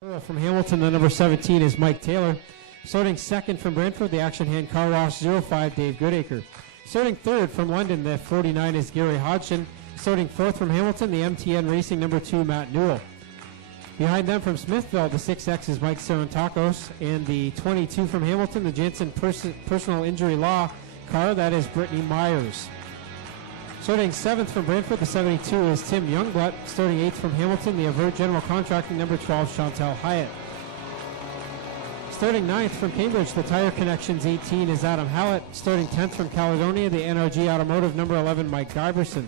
From Hamilton, the number 17 is Mike Taylor. Starting second from Brantford, the Action Hand Car Wash 05, Dave Goodacre. Starting third from London, the 49 is Gary Hodgson. Starting fourth from Hamilton, the MTN Racing number 2, Matt Newell. Behind them from Smithville, the 6X is Mike Sarantakos. And the 22 from Hamilton, the Jansen Personal Injury Law car, that is Brittany Myers. Starting 7th from Brantford, the 72 is Tim Youngblood. Starting 8th from Hamilton, the Avert General Contracting number 12, Chantal Hyatt. Starting 9th from Cambridge, the Tire Connections 18 is Adam Hallett. Starting 10th from Caledonia, the NRG Automotive number 11, Mike Giberson.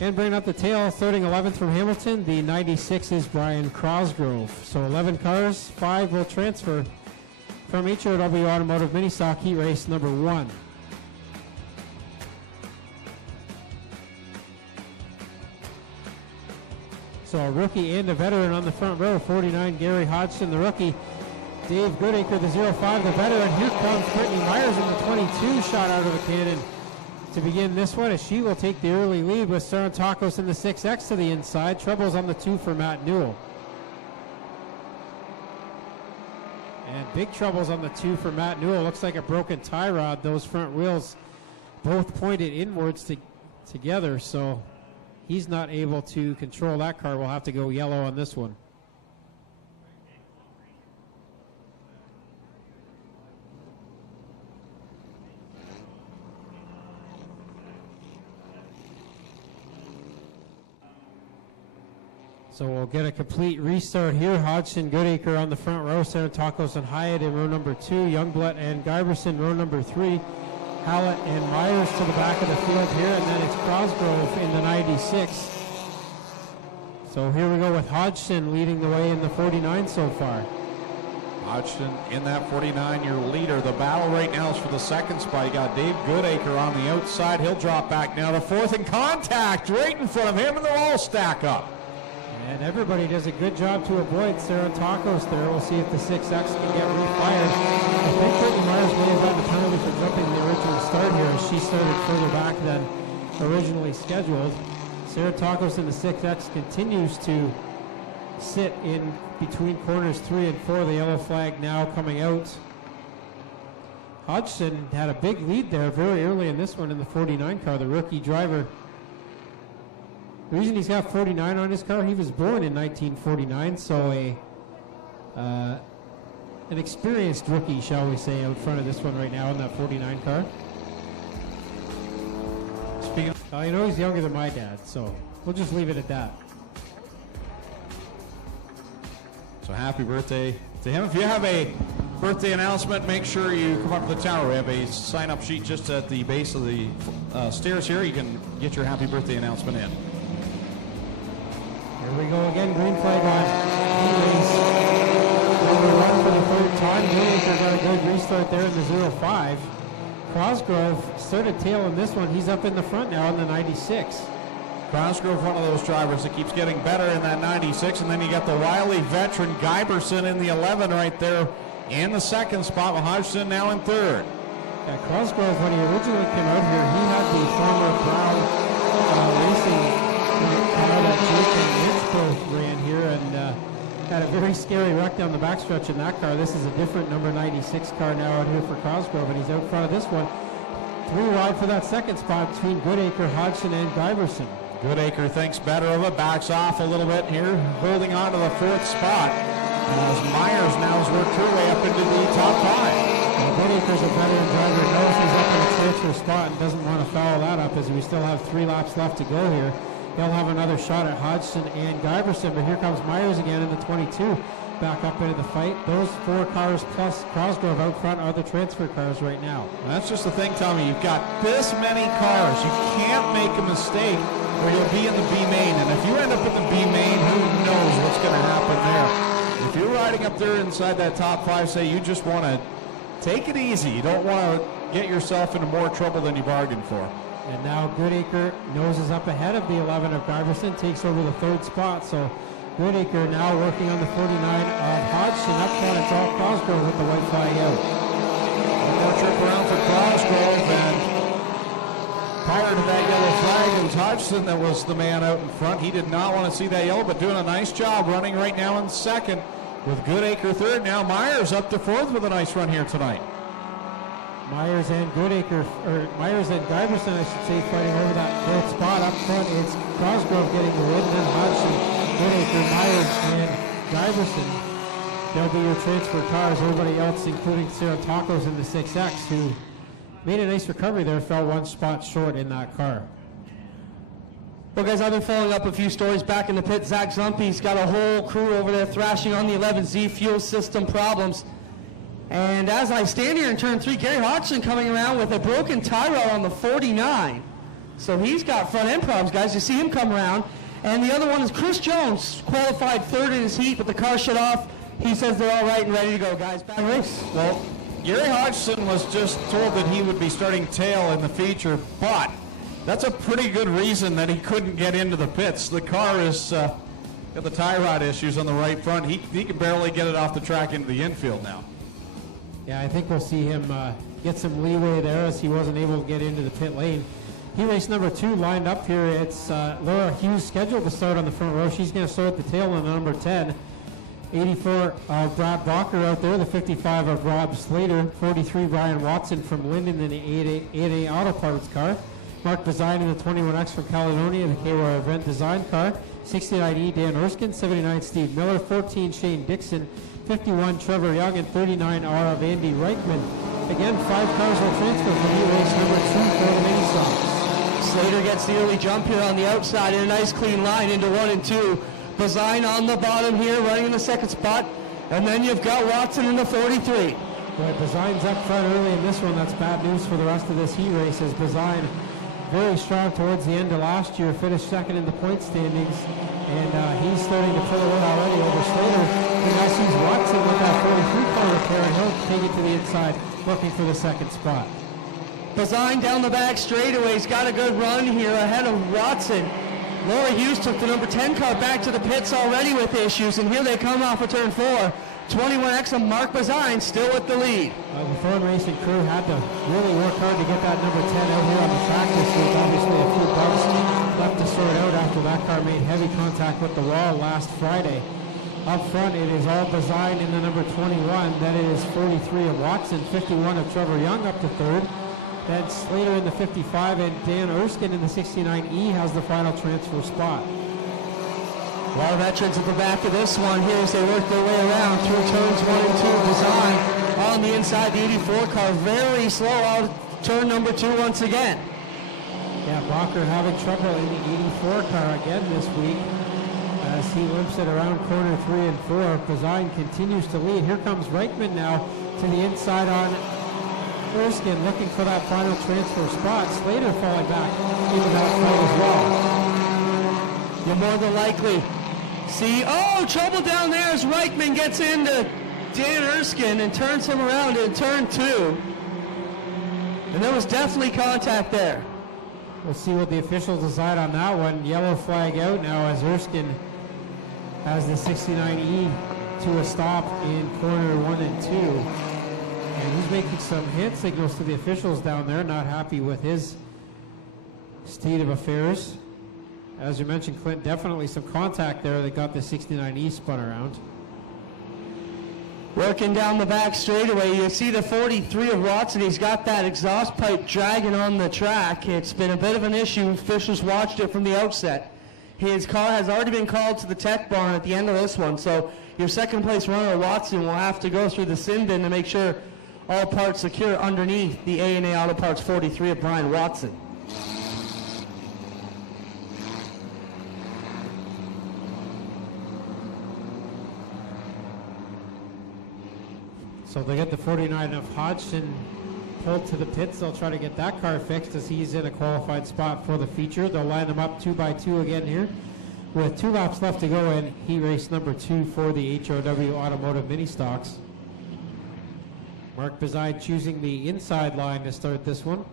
And bringing up the tail, starting 11th from Hamilton, the 96 is Brian Crosgrove. So 11 cars, 5 will transfer from HOW Automotive Ministock Heat Race number 1. So a rookie and a veteran on the front row. 49, Gary Hodgson, the rookie. Dave Goodacre, the 05, the veteran. Here comes Brittany Myers in the 22, shot out of the cannon to begin this one, as she will take the early lead with Sarantakos in the 6X to the inside. Troubles on the 2 for Matt Newell. And big troubles on the 2 for Matt Newell. Looks like a broken tie rod. Those front wheels both pointed inwards together, so he's not able to control that car. We'll have to go yellow on this one. So we'll get a complete restart here. Hodgson, Goodacre on the front row. Sarantakos and Hyatt in row number 2. Youngblood and Giberson row number 3. Hallett and Myers to the back of the field here, and then it's Crosgrove in the 96. So here we go with Hodgson leading the way in the 49 so far. Hodgson in that 49, your leader. The battle right now is for the second spot. You got Dave Goodacre on the outside. He'll drop back now to fourth, and contact right in front of him, and they'll all stack up. And everybody does a good job to avoid Sarantakos there. We'll see if the 6X can get refired. I think Brittany Myers may have gotten a penalty for jumping the original start here, as she started further back than originally scheduled. Sarantakos in the 6X continues to sit in between corners 3 and 4. The yellow flag now coming out. Hodgson had a big lead there very early in this one in the 49 car, the rookie driver. The reason he's got 49 on his car, he was born in 1949, so an experienced rookie, shall we say, out front of this one right now in that 49 car. Speaking of, you know he's younger than my dad, so we'll just leave it at that. So happy birthday to him. If you have a birthday announcement, make sure you come up to the tower. We have a sign-up sheet just at the base of the stairs here. You can get your happy birthday announcement in. Here we go again, green flag on Heat Race. Number 1 for the third time. Goodacre got a good restart there in the 05. Crosgrove started tail in this one. He's up in the front now in the 96. Crosgrove, one of those drivers that keeps getting better in that 96, and then you got the wily veteran Giberson in the 11 right there in the second spot, with Hodgson now in third. Yeah, Crosgrove, when he originally came out here, he had the former Brown racing car that Jake and Rich both ran here, and had a very scary wreck down the backstretch in that car. This is a different number 96 car now out here for Crosgrove, and he's out front of this one. 3 wide for that second spot between Goodacre, Hodgson, and Giberson. Goodacre thinks better of it, backs off a little bit here, holding on to the 4th spot, as Myers now has worked her way up into the top 5. Well, Goodacre's a veteran driver, knows he's up in a transfer spot and doesn't want to foul that up, as we still have 3 laps left to go here. He'll have another shot at Hodgson and Giberson, but here comes Myers again in the 22, back up into the fight. Those 4 cars plus Crosgrove out front are the transfer cars right now. That's just the thing, Tommy. You've got this many cars. You can't make a mistake where you'll be in the B main, and if you end up in the B main, who knows what's going to happen there. If you're riding up there inside that top 5, say you just want to take it easy. You don't want to get yourself into more trouble than you bargained for. And now Goodacre noses up ahead of the 11 of Giberson, takes over the 3rd spot. So Goodacre now working on the 49 of Hodgson. Up front, it's all Crosgrove with the white flag out. One more trip around for Crosgrove, and prior to that yellow flag, it was Hodgson that was the man out in front. He did not want to see that yellow, but doing a nice job running right now in second. with Goodacre third. Now Myers up to fourth with a nice run here tonight. Myers and Goodacre, or Myers and Giverson, I should say, fighting over that fourth spot. Up front, it's Cosgrove getting the win, then Hodgson, Goodacre, Myers, and Giverson. They'll be your transfer cars. Everybody else, including Tacos in the 6X, who made a nice recovery there, fell one spot short in that car. Well, guys, I've been following up a few stories back in the pit. Zach Zumpy's got a whole crew over there thrashing on the 11Z fuel system problems. And as I stand here in turn 3, Gary Hodgson coming around with a broken tie rod on the 49. So he's got front end problems, guys. You see him come around. And the other one is Chris Jones, qualified third in his heat, but the car shut off. He says they're all right and ready to go, guys. Back race. Well, Gary Hodgson was just told that he would be starting tail in the feature, but that's a pretty good reason that he couldn't get into the pits. The car is got the tie rod issues on the right front. He can barely get it off the track into the infield now. Yeah, I think we'll see him get some leeway there as he wasn't able to get into the pit lane. Heat race number 2 lined up here. It's Laura Hughes scheduled to start on the front row. She's going to start at the tail on number 10. 84 Brad Walker out there, the 55 of Rob Slater, 43 Brian Watson from Linden in the 8A Auto Parts car, Mark Bazine in the 21X from Caledonia, the KY Event Design car, 69E Dan Erskine, 79 Steve Miller, 14 Shane Dixon, 51 Trevor Young, and 39 R of Andy Reichman. Again, 5 cars will transfer from heat race number 2 for the Ministock. Slater gets the early jump here on the outside in a nice clean line into 1 and 2. Bazine on the bottom here, running in the second spot. And then you've got Watson in the 43. Right, Bazine's up front early in this one. That's bad news for the rest of this heat race, as Bazine, very strong towards the end of last year, finished second in the point standings. And he's starting to pull away already over Slater. And now sees Watson with that 43 car repair, and he'll take it to the inside, looking for the second spot. Bazine down the back straightaway. He's got a good run here ahead of Watson. Laura Hughes took the number 10 car back to the pits already with issues, and here they come off of turn 4. 21X of Mark Bazine still with the lead. The Thorn Racing crew had to really work hard to get that number 10 out here on the track this week. Obviously a few bugs left to sort out after that car made heavy contact with the wall last Friday. Up front, it is all Bazine in the number 21. Then it is 43 of Watson, 51 of Trevor Young up to third. Then Slater in the 55, and Dan Erskine in the 69E has the final transfer spot. A lot of veterans at the back of this one here as they work their way around through turns 1 and 2. Bazine on the inside, the 84 car very slow out turn number 2 once again. Yeah, Blocker having trouble in the 84 car again this week as he limps it around corner 3 and 4. Bazine continues to lead. Here comes Reichman now to the inside on Erskine, looking for that final transfer spot. Slater falling back into that fight as well. You're more than likely see, trouble down there as Reichman gets into Dan Erskine and turns him around in turn 2. And there was definitely contact there. We'll see what the officials decide on that one. Yellow flag out now as Erskine has the 69E to a stop in corner 1 and 2. And he's making some hand signals to the officials down there, not happy with his state of affairs. As you mentioned, Clint, definitely some contact there that got the 69E spun around. Working down the back straightaway, you see the 43 of Watson. He's got that exhaust pipe dragging on the track. It's been a bit of an issue. Officials watched it from the outset. His car has already been called to the tech barn at the end of this one. So your second place runner, Watson, will have to go through the sin bin to make sure all parts secure underneath the A&A Auto Parts 43 of Brian Watson. So they get the 49 of Hodgson pulled to the pits. They'll try to get that car fixed as he's in a qualified spot for the feature. They'll line them up 2 by 2 again here with 2 laps left to go in heat race number 2 for the HRW Automotive Ministocks. Mark Bazine choosing the inside line to start this one.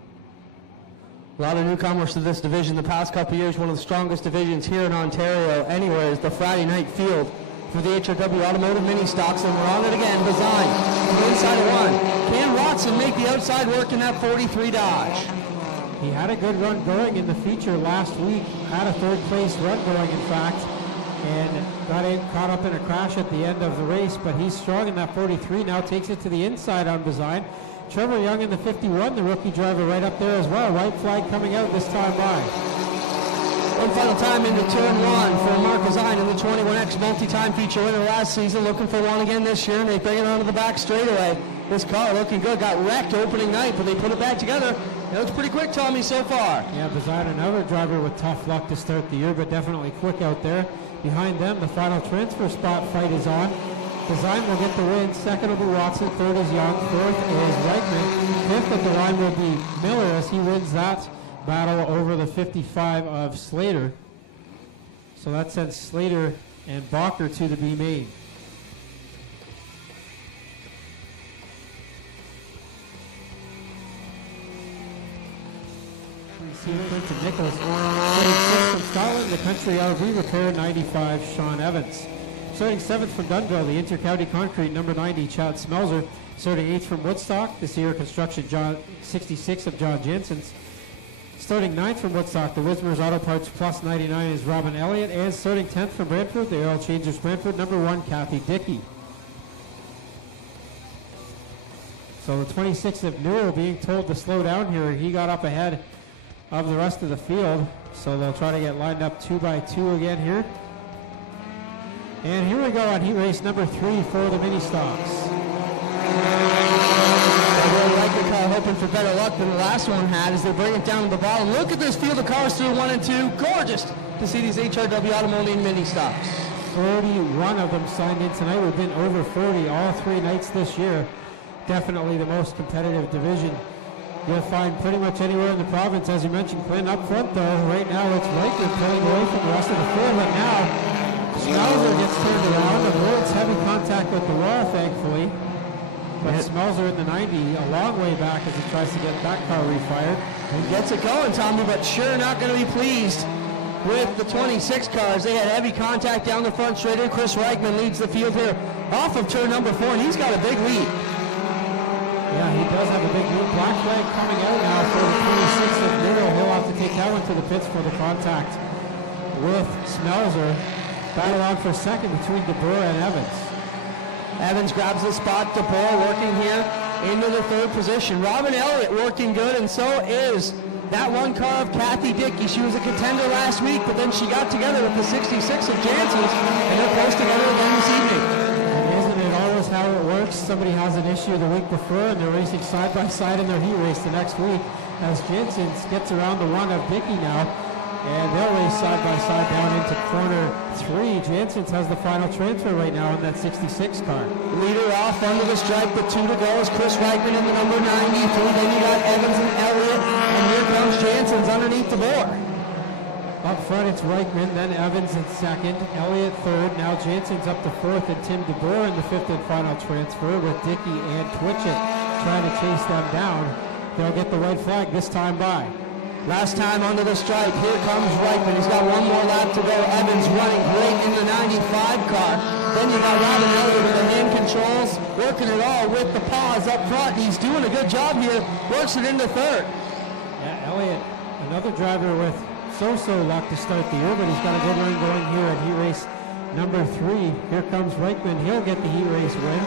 A lot of newcomers to this division the past couple of years. One of the strongest divisions here in Ontario anywhere is the Friday night field for the HRW Automotive Ministocks, and we're on it again. Bazine to the inside of 1. Can Watson make the outside work in that 43 Dodge? He had a good run going in the feature last week. Had a third place run going, in fact. and caught up in a crash at the end of the race, but he's strong in that 43, now takes it to the inside on Bazine. Trevor Young in the 51, the rookie driver right up there as well. White flag coming out this time by. One final time into turn one for Mark Bazine in the 21X multi-time feature winner last season, looking for one again this year, and they bring it onto the back straightaway. This car looking good, got wrecked opening night, but they put it back together. It looks pretty quick, Tommy, so far. Yeah, Bazine, another driver with tough luck to start the year, but definitely quick out there. Behind them, the final transfer spot fight is on. Bazine will get the win. Second will be Watson. Third is Young. Fourth is Reichman. Fifth at the line will be Miller as he wins that battle over the 55 of Slater. So that sends Slater and Bacher to the B main. Clinton Nichols. Starting sixth from Scotland, the country RV repair 95, Sean Evans. Starting seventh from Dunville, the Inter-County Concrete number 90, Chad Smelzer. Starting eighth from Woodstock, the Sierra Construction 66 of John Jensen's. Starting ninth from Woodstock, the Wismer's Auto Parts plus 99 is Robin Elliott. And starting 10th from Brantford, the Oil Changers Brantford number 1, Kathy Dickey. So the 26th of Newell being told to slow down here. He got up ahead of the rest of the field, so they'll try to get lined up 2 by 2 again here. And here we go on heat race number 3 for the Ministocks. I really like the car, hoping for better luck than the last one had as they bring it down to the bottom. Look at this field of cars through 1 and 2. Gorgeous to see these HRW Automotive Ministocks. 41 of them signed in tonight. We've been over 40 all 3 nights this year. Definitely the most competitive division you'll find pretty much anywhere in the province. As you mentioned, Clint, up front though, right now it's Reichman pulling away from the rest of the field, but now Smelzer gets turned around, avoids heavy contact with the wall, thankfully. But Smelzer in the 90, a long way back as he tries to get that car refired. He gets it going, Tommy, but sure not going to be pleased with the 26 cars. They had heavy contact down the front straight. Chris Reichman leads the field here off of turn number 4, and he's got a big lead. Yeah, he does have a big lead. Black flag coming out now for the 26th of Newell. He'll have to take that one to the pits for the contact with Smelzer. Battle on for second between DeBoer and Evans. Evans grabs the spot. DeBoer working here into the 3rd position. Robin Elliott working good, and so is that one car of Kathy Dickey. She was a contender last week, but then she got together with the 66 of Jansen's, and they're close together again this evening. How it works. Somebody has an issue the week before and they're racing side by side in their heat race the next week as Jensen gets around the one of Dickey now, and they'll race side by side down into corner 3. Jensen has the final transfer right now in that 66 car. Leader off under the stripe with 2 to go is Chris Reichman in the number 93. Then you got Evans and Elliott, and here comes Jensen's underneath the board. Up front, it's Reichman, then Evans in second, Elliott third. Now Jansen's up to 4th, and Tim DeBoer in the 5th and final transfer with Dickey and Twitchett trying to chase them down. They'll get the white flag this time by. Last time under the stripe, here comes Reichman. He's got one more lap to go. Evans running great in the 95 car. Then you got Robin Elliott with the hand controls, working it all with the paws up front. He's doing a good job here, works it into 3rd. Yeah, Elliott, another driver with so-so luck to start the year, but he's got a good run going here at heat race number 3. Here comes Reichman. He'll get the heat race win.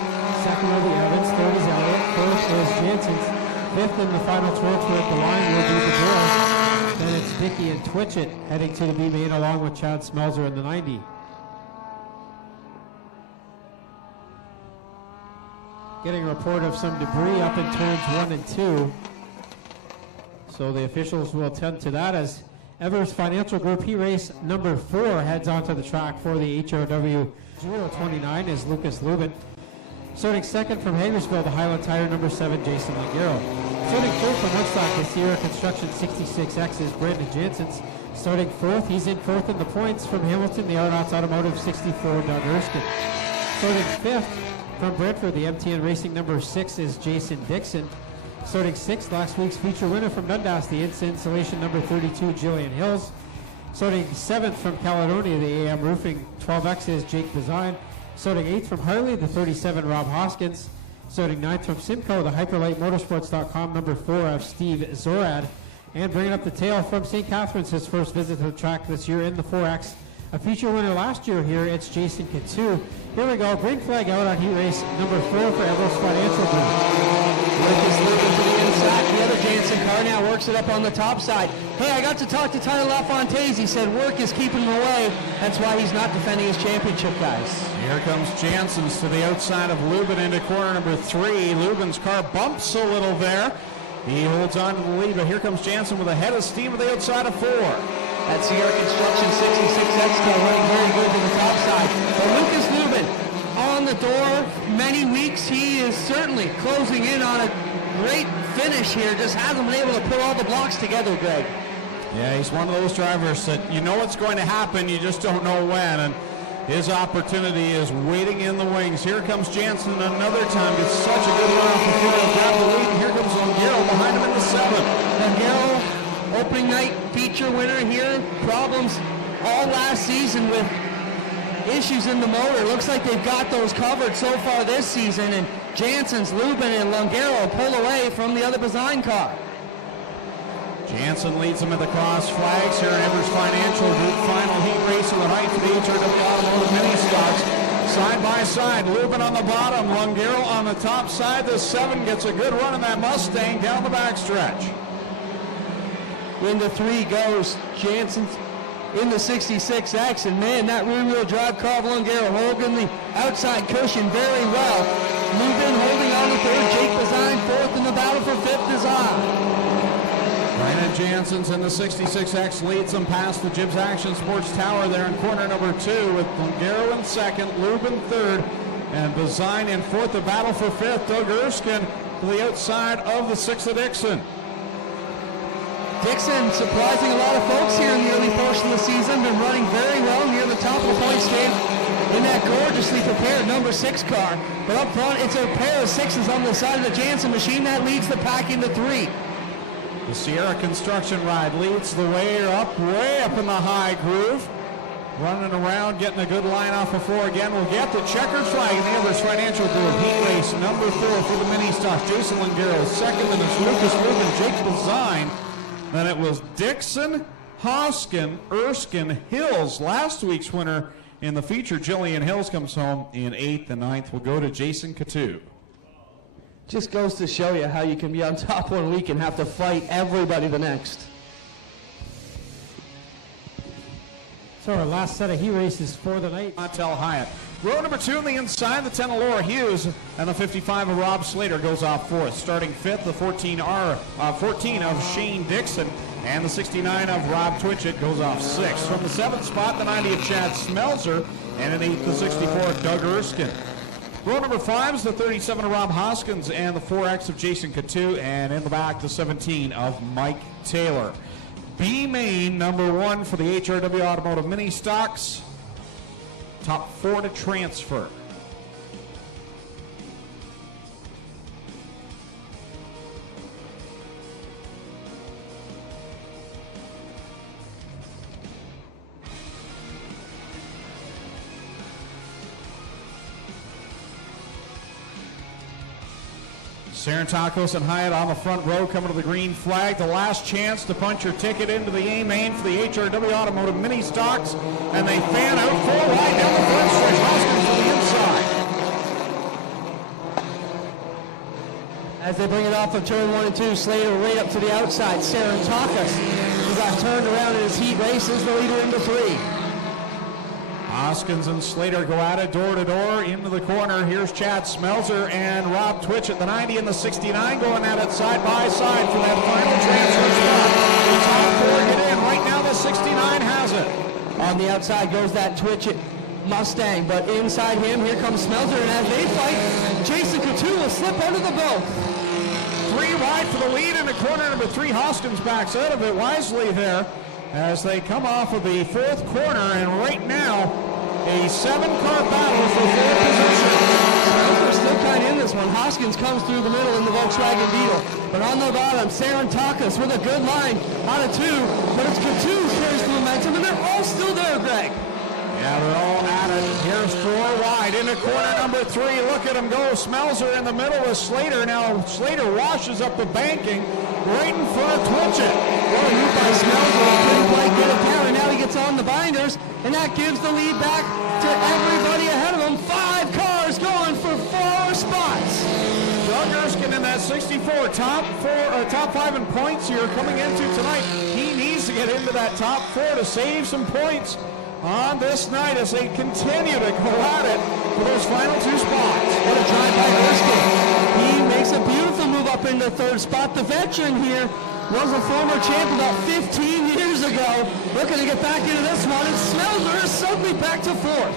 Second will be Evans. Third is Elliott. Fourth is Jansen's. 5th in the final transfer at the line will be the DeBoer. Then it's Dickey and Twitchett heading to the B main along with Chad Smelzer in the 90. Getting a report of some debris up in turns 1 and 2. So the officials will attend to that as Evers Financial Group heat race number 4 heads onto the track for the HRW 029 is Lucas Lubin. Starting second from Hagersville, the Highland Tire number 7, Jason Ligero. Starting 3rd from Woodstock, the Sierra Construction 66X is Brandon Jansen's. Starting 4th, he's in 4th in the points from Hamilton, the Arnotts Automotive 64, Doug Erskine. Starting 5th from Brentford, the MTN Racing number 6 is Jason Dixon. Starting 6th, last week's feature winner from Dundas, the Installation number 32, Jillian Hills. Starting 7th from Caledonia, the AM Roofing 12X is Jake Bazine. Starting 8th from Harley, the 37, Rob Hoskins. Starting 9th from Simcoe, the HyperlightMotorsports.com number 4 of Steve Zorad. And bringing up the tail from St. Catharines, his first visit to the track this year in the 4X A feature winner last year here, it's Jason Katu. Here we go, green flag out on heat race number 4 for Everest Financial Group. Work is moving to the inside. The other Jansen car now works it up on the top side. Hey, I got to talk to Tyler LaFontaine. He said work is keeping him away. That's why he's not defending his championship, guys. Here comes Jansen's to the outside of Lubin into corner number 3. Lubin's car bumps a little there. He holds on to the lead, but here comes Jansen with a head of steam to the outside of 4. That Sierra Construction 66X car running very good to the top side. But Lucas Lubin on the door many weeks. He is certainly closing in on a great finish here. Just hasn't been able to put all the blocks together, Greg. Yeah, he's one of those drivers that you know what's going to happen, you just don't know when. And his opportunity is waiting in the wings. Here comes Jansen another time. It's such a good run off the floor to grab the lead. And here comes Longero behind him in the 7. Longero, opening night feature winner here. Problems all last season with issues in the motor. Looks like they've got those covered so far this season. And Jansen's, Lubin, and Longero pull away from the other design car. Jansen leads them at the cross flags here in Everest Financial Group. Final heat race of the night for the HRW Automotive Ministocks. Side by side, Lubin on the bottom, Longero on the top side. The 7 gets a good run in that Mustang down the backstretch. Into 3 goes Jansen in the 66X, and man, that rear-wheel drive car of Longero holding the outside cushion very well. Lubin holding on to 3rd, Jake Design 4th in the battle for 5th design. Brandon Jansen's in the 66X leads them past the Gibbs Action Sports Tower there in corner number 2 with Longero in 2nd, Lubin 3rd, and Design in 4th. The battle for 5th, Doug Erskine to the outside of the 6th of Dixon. Dixon surprising a lot of folks here in the early portion of the season. Been running very well near the top of the point stand in that gorgeously prepared number 6 car. But up front, it's a pair of 6s on the side of the Jansen machine that leads the pack into 3. The Sierra Construction ride leads the way up in the high groove. Running around, getting a good line off of 4 again. We'll get the checkered flag in the Everest Financial Group. Heat race number 4 for the Ministock. Jason Longero 2nd, and it's Lucas Lubin, Jake Design. Then it was Dixon, Hoskin, Erskine, Hills. Last week's winner in the feature, Jillian Hills, comes home in 8th and 9th. We'll go to Jason Katu. Just goes to show you how you can be on top 1 week and have to fight everybody the next. So our last set of heat races for the night. Montel Hyatt. Row number 2 on the inside, the 10 of Laura Hughes, and the 55 of Rob Slater goes off 4th. Starting 5th, the 14 of Shane Dixon, and the 69 of Rob Twitchett goes off 6th. From the 7th spot, the 90 of Chad Smelzer, and in 8th, the 64 of Doug Erskine. Row number 5 is the 37 of Rob Hoskins, and the 4X of Jason Katu, and in the back, the 17 of Mike Taylor. B main number 1 for the HRW Automotive Ministocks. Top 4 to transfer. Sarantakos and Hyatt on the front row coming to the green flag. The last chance to punch your ticket into the A main for the HRW Automotive Ministocks. And they fan out 4 wide down the front stretch. Hoskins to the inside. As they bring it off of turn 1 and 2, Slater right up to the outside. Sarantakos, who got turned around in his heat race, is the leader into 3. Hoskins and Slater go at it door to door into the corner. Here's Chad Smelzer and Rob Twitchett, the 90 and the 69 going at it side by side for that final transfer spot. The top 4 get in. Right now the 69 has it. On the outside goes that Twitchett Mustang, but inside him, here comes Smelzer, and as they fight, Jason Katu will slip under the boat. 3 wide for the lead in the corner number 3. Hoskins backs out of it wisely there as they come off of the 4th corner, and right now a 7-car battle for 4th position. Smelzer still kind of in this one. Hoskins comes through the middle in the Volkswagen Beetle, but on the bottom, Sarantakos with a good line out of 2, but it's Katu who carries the momentum, and they're all still there, Greg. Yeah, they're all at it. Here's 4 wide into corner number 3. Look at him go. Smelzer in the middle with Slater. Now Slater washes up the banking right in front of Twitchett. Well, you by Smelzer couldn't quite get it down, and now he gets gets on the binders, and that gives the lead back to everybody ahead of him. 5 cars going for 4 spots. Doug Erskine in that 64, top 5 in points here coming into tonight. He needs to get into that top 4 to save some points on this night as they continue to go at it for those final 2 spots. What a drive by Erskine. He makes a beautiful move up into 3rd spot. The veteran here was a former champ about 15 years ago. Looking to get back into this one, and Smelser is suddenly back to 4th.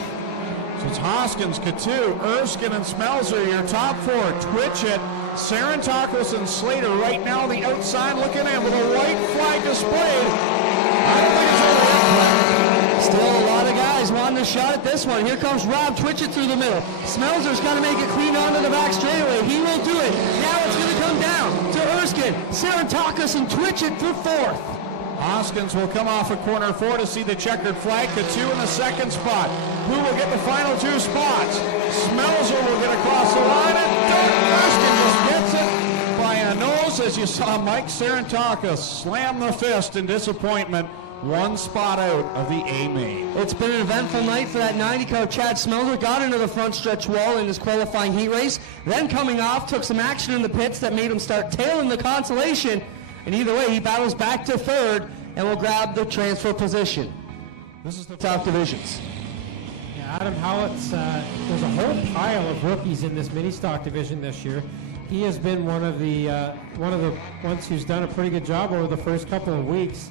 So it's Hoskins, Coutu, Erskine, and Smelser, your top 4. Twitchett, Sarantakos, and Slater right now on the outside looking in with a white flag displayed. I don't think it's over yet. Still a lot of guys wanting a shot at this one. Here comes Rob Twitchett through the middle. Smelser's got to make it clean onto the back straightaway. He will do it. Now it's going to come down to Erskine, Sarantakos, and Twitchett for 4th. Hoskins will come off of corner 4 to see the checkered flag. Coutu in the 2nd spot. Who will get the final 2 spots? Smelser will get across the line, and Doug Erskine just gets it by a nose as you saw Mike Sarantakos slam the fist in disappointment. 1 spot out of the A main. It's been an eventful night for that 90 car. Chad Smelser got into the front stretch wall in his qualifying heat race. Then coming off, took some action in the pits that made him start tailing the consolation. And either way, he battles back to 3rd and will grab the transfer position. This is the top divisions. Yeah, Adam Hallett's, there's a whole pile of rookies in this Ministock division this year. He has been one of the ones who's done a pretty good job over the first couple of weeks.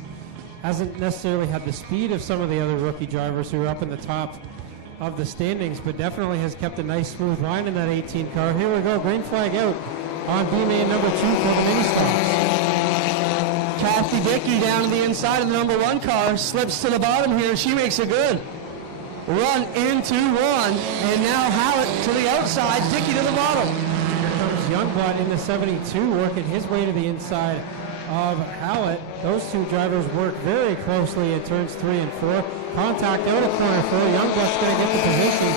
Hasn't necessarily had the speed of some of the other rookie drivers who are up in the top of the standings, but definitely has kept a nice smooth line in that 18 car. Here we go, green flag out on B main number 2 for the Ministocks. Kathy Dickey down to the inside of the number 1 car, slips to the bottom here, and she makes a good run into 1, and now Hallett to the outside, Dickey to the bottom. Here comes Youngblood in the 72, working his way to the inside of Hallett. Those 2 drivers work very closely in turns 3 and 4. Contact out of corner 4. Youngblood's going to get the position.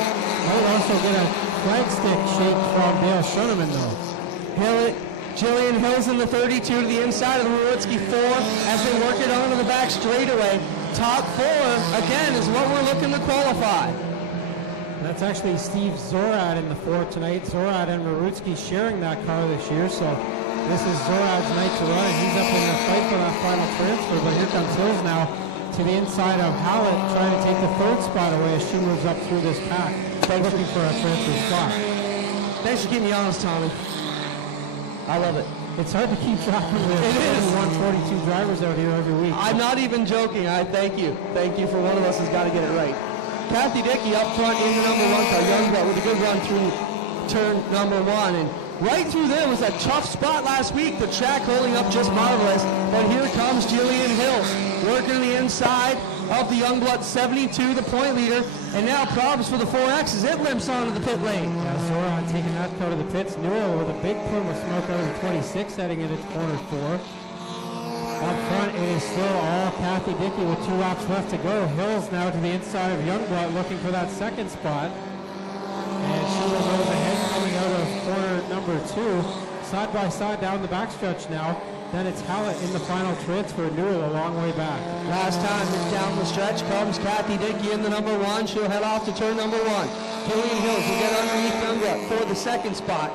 Might also get a flag stick shake from Dale Schoenemann though. Jillian Hills in the 32 to the inside of the Marutsky 4 as they work it onto the back straightaway. Top 4, again, is what we're looking to qualify. That's actually Steve Zorad in the 4 tonight. Zorad and Marutsky sharing that car this year, so this is Zorad's night to run. He's up in the fight for that final transfer, but here comes Hills now to the inside of Hallett, trying to take the 3rd spot away as she moves up through this pack, looking for a transfer spot. Thanks for keeping me honest, Tommy. I love it. It's hard to keep track of the 142 drivers out here every week. I'm not even joking. I thank you. Thank you for one of us has got to get it right. Kathy Dickey up front in the number 1 car. Youngblood with a good run through turn number 1. And right through there was a tough spot last week. The track holding up just marvelous. But here comes Jillian Hills working the inside of the Youngblood 72, the point leader. And now problems for the 4X as it limps onto the pit lane. Yeah, Zora taking that car to the pits. Newell with a big plume of smoke out of the 26 heading into corner 4. Up front, it is still all Kathy Dickey with 2 laps left to go. Hills now to the inside of Youngblood looking for that 2nd spot. And she will nose ahead coming out of corner number 2. Side by side down the backstretch now. Then it's Hallett in the final transfer. Newell a long way back. Last time down the stretch comes Kathy Dickey in the number 1. She'll head off to turn number 1. Jillian Hills will get underneath Youngblood for the 2nd spot,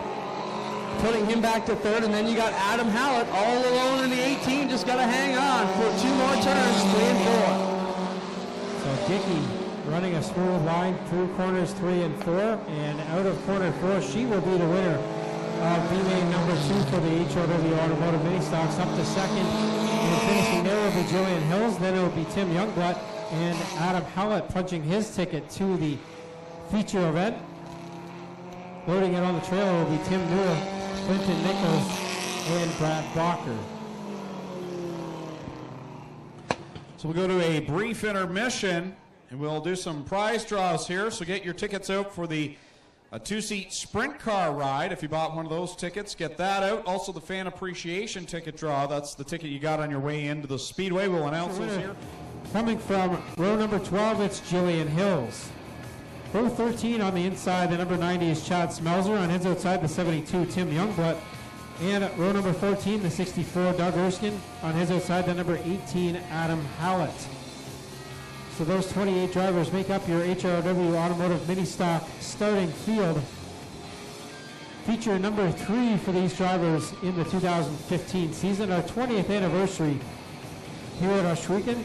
putting him back to 3rd, and then you got Adam Hallett all alone in the 18. Just got to hang on for 2 more turns, 3 and 4. So Dickey running a smooth line through corners 3 and 4, and out of corner 4, she will be the winner of B-Main number 2 for the HOW Automotive Ministocks. Up to 2nd, and finishing there will be Jillian Hills. Then it will be Tim Youngblood and Adam Hallett punching his ticket to the feature event. Loading it on the trailer will be Tim Newell, Clinton Nichols, and Brad Bacher. So we'll go to a brief intermission, and we'll do some prize draws here. So get your tickets out for the 2-seat sprint car ride. If you bought one of those tickets, get that out. Also the fan appreciation ticket draw. That's the ticket you got on your way into the Speedway. We'll announce those here. Coming from row number 12, it's Jillian Hills. Row 13 on the inside, the number 90 is Chad Smelser. On his outside, the 72, Tim Youngblood. And at row number 14, the 64, Doug Erskine. On his outside, the number 18, Adam Hallett. So those 28 drivers make up your HRW Automotive Ministock starting field. Feature number 3 for these drivers in the 2015 season, our 20th anniversary here at Ohsweken.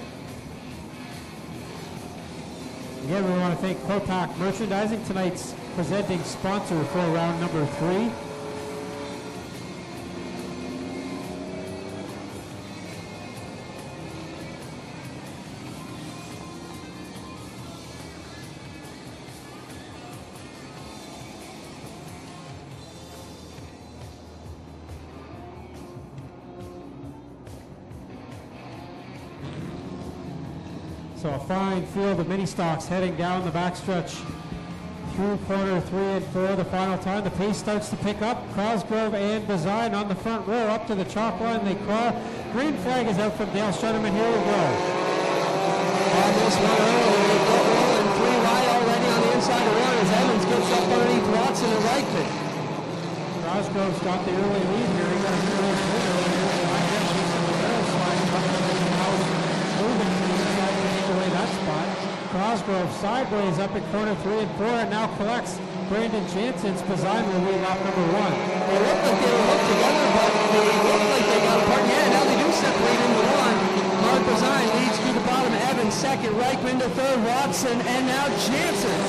Again, we want to thank Kotak Merchandising, tonight's presenting sponsor for round number 3. So a fine field of Ministocks heading down the backstretch through corner 3 and 4 the final time. The pace starts to pick up. Cosgrove and Design on the front row up to the chalk line. They crawl. Green flag is out from Dale Shutterman. Here we go. On this one early, they get rolling 3 wide already on the inside of one as Evans gets up underneath Watson and Reichman. Cosgrove's got the early lead here. He got a early lead earlier. Behind him, Jason Rivera sliding up to the house, moving to the inside to take away that spot. Cosgrove sideways up in corner 3 and 4 and now collects Brandon Jansen's. Design will lead lap number 1. They look like they were hooked together, but they look like they got apart. Yeah, now they do separate into one. Mark Design leads through the bottom. Evans second, Reichman to third, Watson, and now Jansen.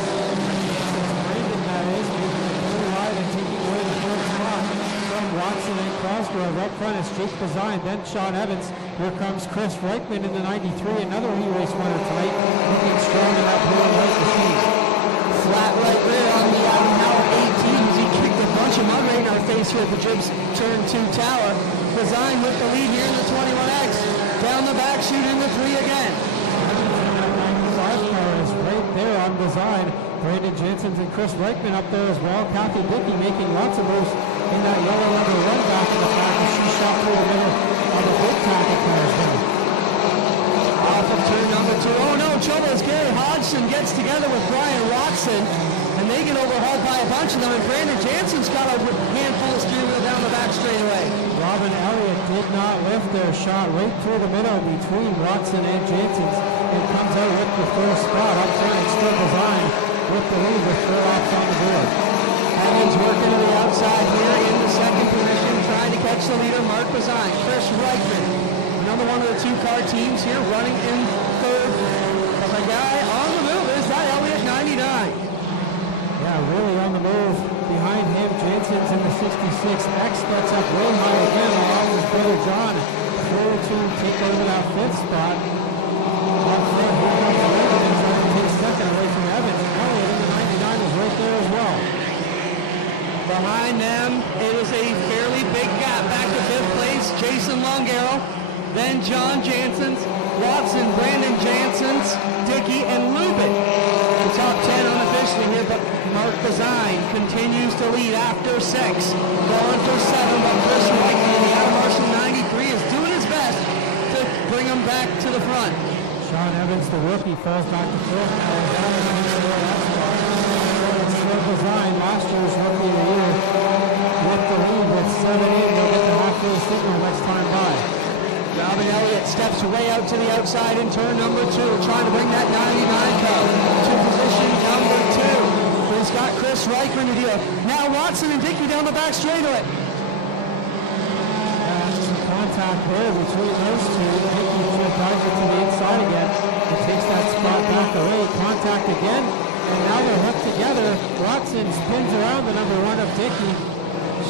Brandon, that is, moving the third wide and taking away the fourth spot from Watson and Cosgrove. Up front is Jake Design, then Sean Evans. Here comes Chris Reichman in the 93, another heat race winner tonight, looking strong in that blue and white machine. Flat right rear on the now 18 as he kicked a bunch of mud right in our face here at the Jibs turn 2 tower. Design with the lead here in the 21X. Down the back, shoot in the 3 again. That 95 car is right there on Design. Brandon Jansen's and Chris Reichman up there as well. Kathy Dickey making lots of moves in that yellow number 1 back in the back as she shot through the middle of the big tackle cars there. Off of turn number 2. Oh no, trouble is Gary Hodgson gets together with Brian Watson, and they get overhauled by a bunch of them, and Brandon Jansen's got a handful of steering wheel down the back straightaway. Robin Elliott did not lift their shot right through the middle between Watson and Jansen's and comes out with the first spot. Up front, it's still Design with the lead with 4 laps on the board. Evans working to the outside here in the second position, trying to catch the leader, Mark Design. Chris Reichman, another one of the 2-car teams here, running in third. But the guy on the move is that Elliott 99. Yeah, really on the move. Behind him, Jansen's in the 66X. That's up way high again, along with brother John. Through to take over that 5th spot. Up front, here comes Reichman trying to take second away from Evans. Elliott in the 99 is right there as well. Behind them, it is a fairly big gap. Back to 5th place, Jason Longarrow. Then John Jansen's, Watson, Brandon Jansen's, Dickey, and Lubin. The top 10 unofficially here, but Mark Design continues to lead after 6. Going for 7, but Chris Reichman in the Adam Marshall 93 is doing his best to bring him back to the front. Sean Evans, the rookie, falls back to 4th. Design, last year's rookie of the year, with the lead with 7-8. They'll get the halfway signal next time by. Robin Elliott steps way out to the outside in turn number 2, trying to bring that 99 car to position number 2. He's got Chris Reichman to deal. Now Watson and Dickey down the back straightaway. Some contact there between those two. Dickey drives it to the inside again. It takes that spot back away. Contact again. And now they're hooked together. Watson spins around the number 1 of Dickey.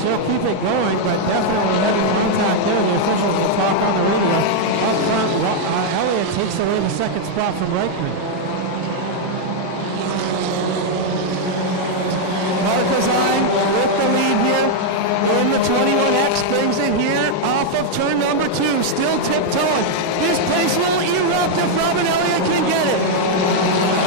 She'll keep it going, but definitely heavy contact there. The officials will talk on the radio. Up front, Elliott takes away the 2nd spot from Reichman. Mark Design with the lead here in the 21X, brings it here off of turn number 2, still tiptoeing. This place will erupt if Robin Elliott can get it.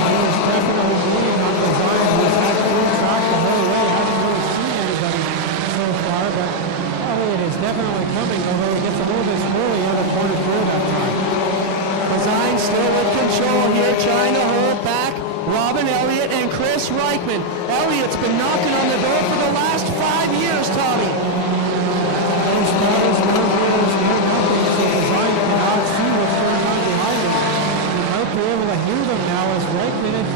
There's definitely leading on Design, who's had clear track the whole way. Hasn't really seen anybody so far, but Elliott is definitely coming, although he gets a little bit early out of corner 4 that time. Design still with control here, trying to hold back Robin Elliott and Chris Reichman. Elliott's been knocking on the door for the last 5 years, Tommy. No spotters, no wheels, no nothing, so Design cannot see what's going on behind him. He might be able to hear them now as Reichman and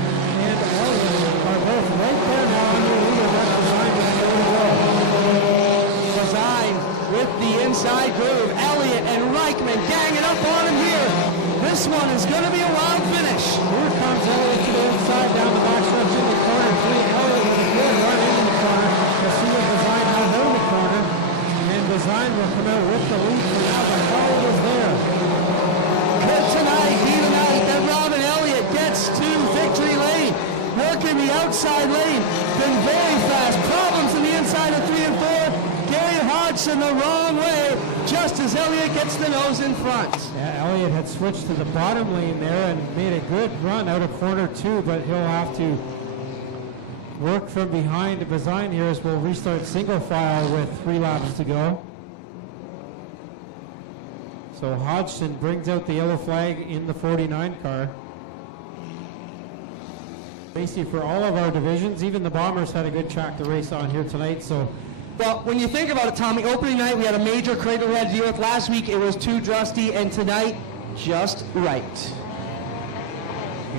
Elliott are both right there now on the leader. That's Design with Design with the inside groove. Elliott and Reichman ganging up on him here. This one is going to be a wild finish. Here comes Elliott to the inside, down the back stretch in the corner. Elliott with a good run into the corner. We'll see what Design has in the corner. And Design will come out with the lead for now, but Elliott is there. Good tonight, be the night that Robin Elliott gets to victory lane. Working the outside lane. Been very fast. Problems in the inside of 3 and 4. Gary Hodgson the wrong way, just as Elliott gets the nose in front. Yeah, Elliott had switched to the bottom lane there and made a good run out of corner 2, but he'll have to work from behind to Design here as we'll restart single file with 3 laps to go. So Hodgson brings out the yellow flag in the 49 car. Basically for all of our divisions, even the Bombers had a good track to race on here tonight. So, well, when you think about it, Tommy, opening night we had a major crater we had to deal with. Last week it was too drusty, and tonight just right.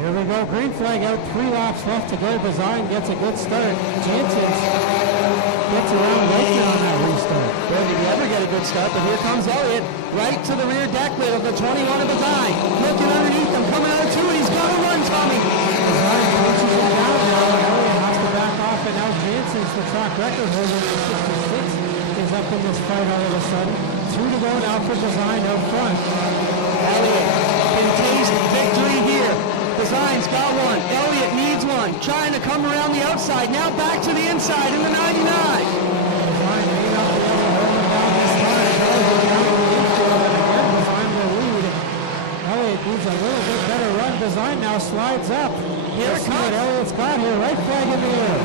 Here we go, green flag out, 3 laps left to go. Design gets a good start. Jansen gets around Reichman on that restart. Where did he ever get a good start? But here comes Elliott, right to the rear deck lid of the 21 of Design. Looking underneath him, coming out of 2, and he's got to run, Tommy. Design punches him down now. Elliott has to back off, and now Jansen's the track record holder for 66 is up in this fight all of a sudden. 2 to go now for Design out front. Elliott can taste victory here. Design's got one. Elliott needs one. Trying to come around the outside. Now back to the inside in the 99. Design made up the other rolling down this time. Elliott down to the infield, and again Design will lead. Elliott needs a little bit better run. Design now slides up. Here it comes. What Elliott's got here. Right flag in the air.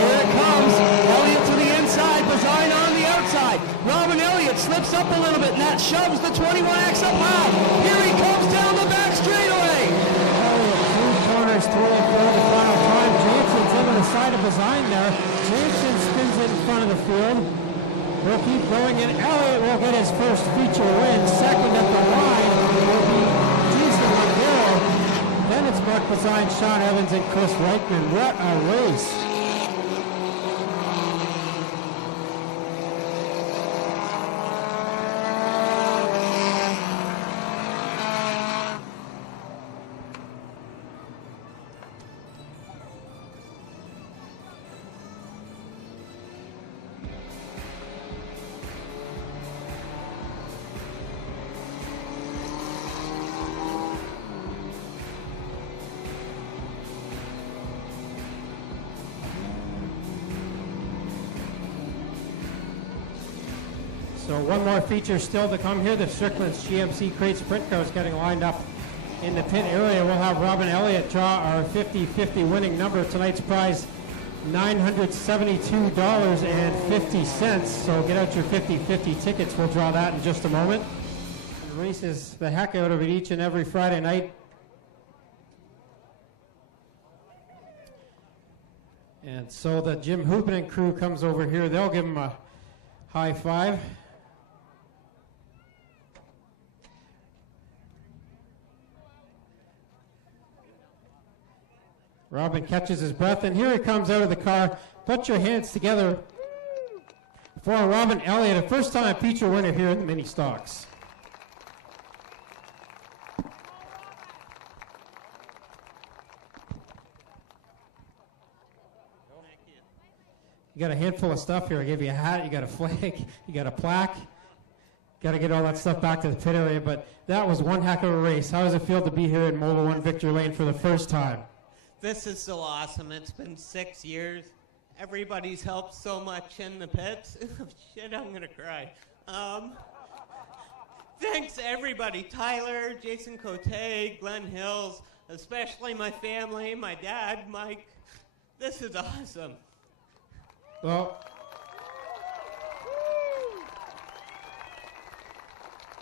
Here it comes. Elliott to the inside. Design on the outside. Robin Elliott slips up a little bit, and that shoves the 21X up high. Here he comes down the back straightaway. Elliott through corners 3 and 4 the final time. Jansen's in on the side of Design there. Jansen spins it in front of the field. We'll keep going, and Elliott will get his first feature win. Second at the line will be Jason McGill. Then it's Mark Design, Sean Evans, and Chris Reichman. What a race. So one more feature still to come here. The Strickland's GMC Crate Sprint car is getting lined up in the pit area. We'll have Robin Elliott draw our 50-50 winning number. Tonight's prize, $972.50. So get out your 50-50 tickets. We'll draw that in just a moment. It races the heck out of it each and every Friday night. And so the Jim Hoopinen crew comes over here. They'll give him a high five. Robin catches his breath, and here he comes out of the car. Put your hands together for Robin Elliott, a first-time feature winner here in the Ministocks. You got a handful of stuff here. I gave you a hat, you got a flag, you got a plaque. Got to get all that stuff back to the pit area, but that was one heck of a race. How does it feel to be here in Mobil 1 Victory Lane for the first time? This is so awesome. It's been 6 years. Everybody's helped so much in the pits. Shit, I'm going to cry. Thanks everybody. Tyler, Jason Cote, Glenn Hills, especially my family, my dad, Mike. This is awesome. Well,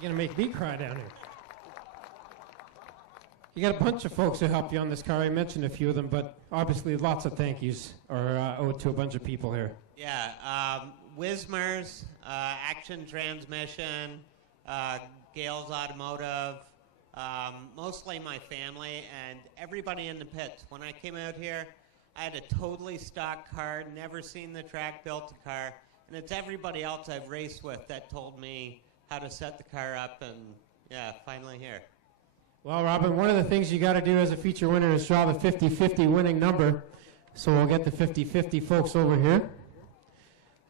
you're going to make me cry down here. You got a bunch of folks who helped you on this car. I mentioned a few of them, but obviously lots of thank yous are owed to a bunch of people here. Yeah, Wismer's, Action Transmission, Gales Automotive, mostly my family and everybody in the pits. When I came out here, I had a totally stock car, never seen the track, built a car, and it's everybody else I've raced with that told me how to set the car up, and yeah, finally here. Well, Robin, one of the things you got to do as a feature winner is draw the 50-50 winning number. So we'll get the 50-50 folks over here.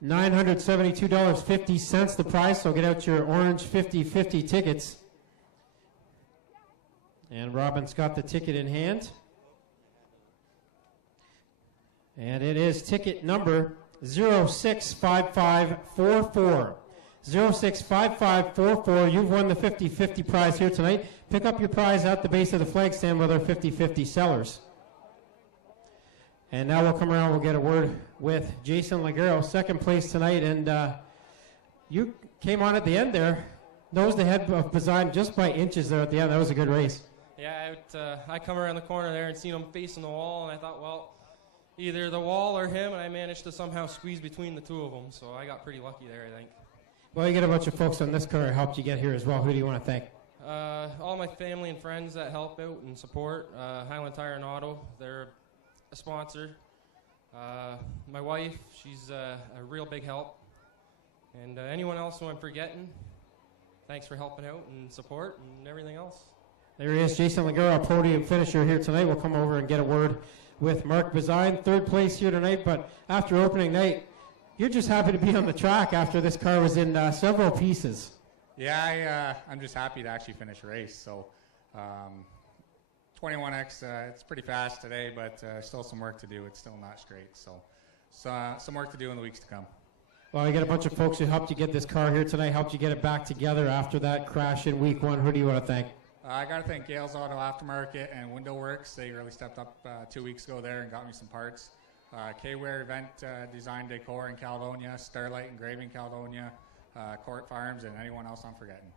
$972.50 the prize, so get out your orange 50-50 tickets. And Robin's got the ticket in hand. And it is ticket number 065544. 065544. You've won the 50-50 prize here tonight. Pick up your prize at the base of the flag stand with our 50-50 sellers. And now we'll come around, we'll get a word with Jason Ligero, second place tonight. And you came on at the end there, nosed ahead of Bazan just by inches there at the end. That was a good race. Yeah, I come around the corner there and seen him facing the wall, and I thought, well, either the wall or him, and I managed to somehow squeeze between the two of them, so I got pretty lucky there, I think. Well, you get a bunch of folks on this car who helped you get here as well. Who do you want to thank? All my family and friends that help out and support. Highland Tire and Auto, they're a sponsor. My wife, she's a real big help. And anyone else who I'm forgetting, thanks for helping out and support and everything else. There he is, Jason Ligero, podium finisher here tonight. We'll come over and get a word with Mark Bazine, third place here tonight. But after opening night, you're just happy to be on the track after this car was in several pieces. Yeah, I'm just happy to actually finish a race. So 21X, it's pretty fast today, but still some work to do. It's still not straight. So some work to do in the weeks to come. Well, you got a bunch of folks who helped you get this car here tonight, helped you get it back together after that crash in week one. Who do you want to thank? I got to thank Gales Auto Aftermarket and Window Works. They really stepped up 2 weeks ago there and got me some parts. K-Ware Event Design Decor in Caledonia, Starlight Engraving Caledonia, Court Farms, and anyone else I'm forgetting.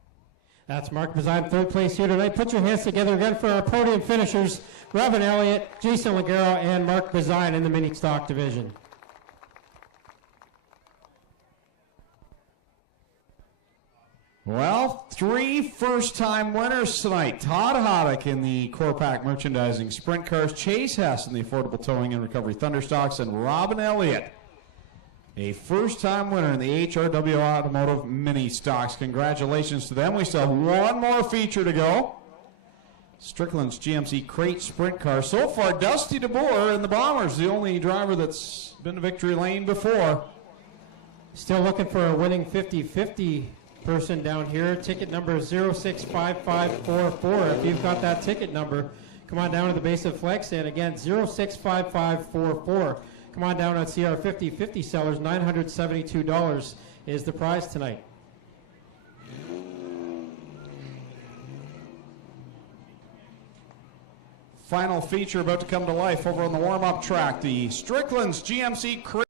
That's Mark Bazine, third place here tonight. Put your hands together again for our podium finishers, Robin Elliott, Jason Ligero, and Mark Bazine in the Ministock division. Well, 3 first-time winners tonight. Todd Haddock in the Core Pack Merchandising Sprint Cars, Chase Hess in the Affordable Towing and Recovery Thunderstocks, and Robin Elliott, a first-time winner in the HRW Automotive Mini Stocks. Congratulations to them. We still have one more feature to go. Strickland's GMC Crate Sprint Car. So far, Dusty DeBoer in the Bombers, the only driver that's been to victory lane before. Still looking for a winning 50-50 person down here. Ticket number 065544. If you've got that ticket number, come on down to the base of the flag stand. Again, 065544. Come on down and see our 50-50 sellers. $972 is the prize tonight. Final feature about to come to life over on the warm-up track. The Strickland's GMC Crate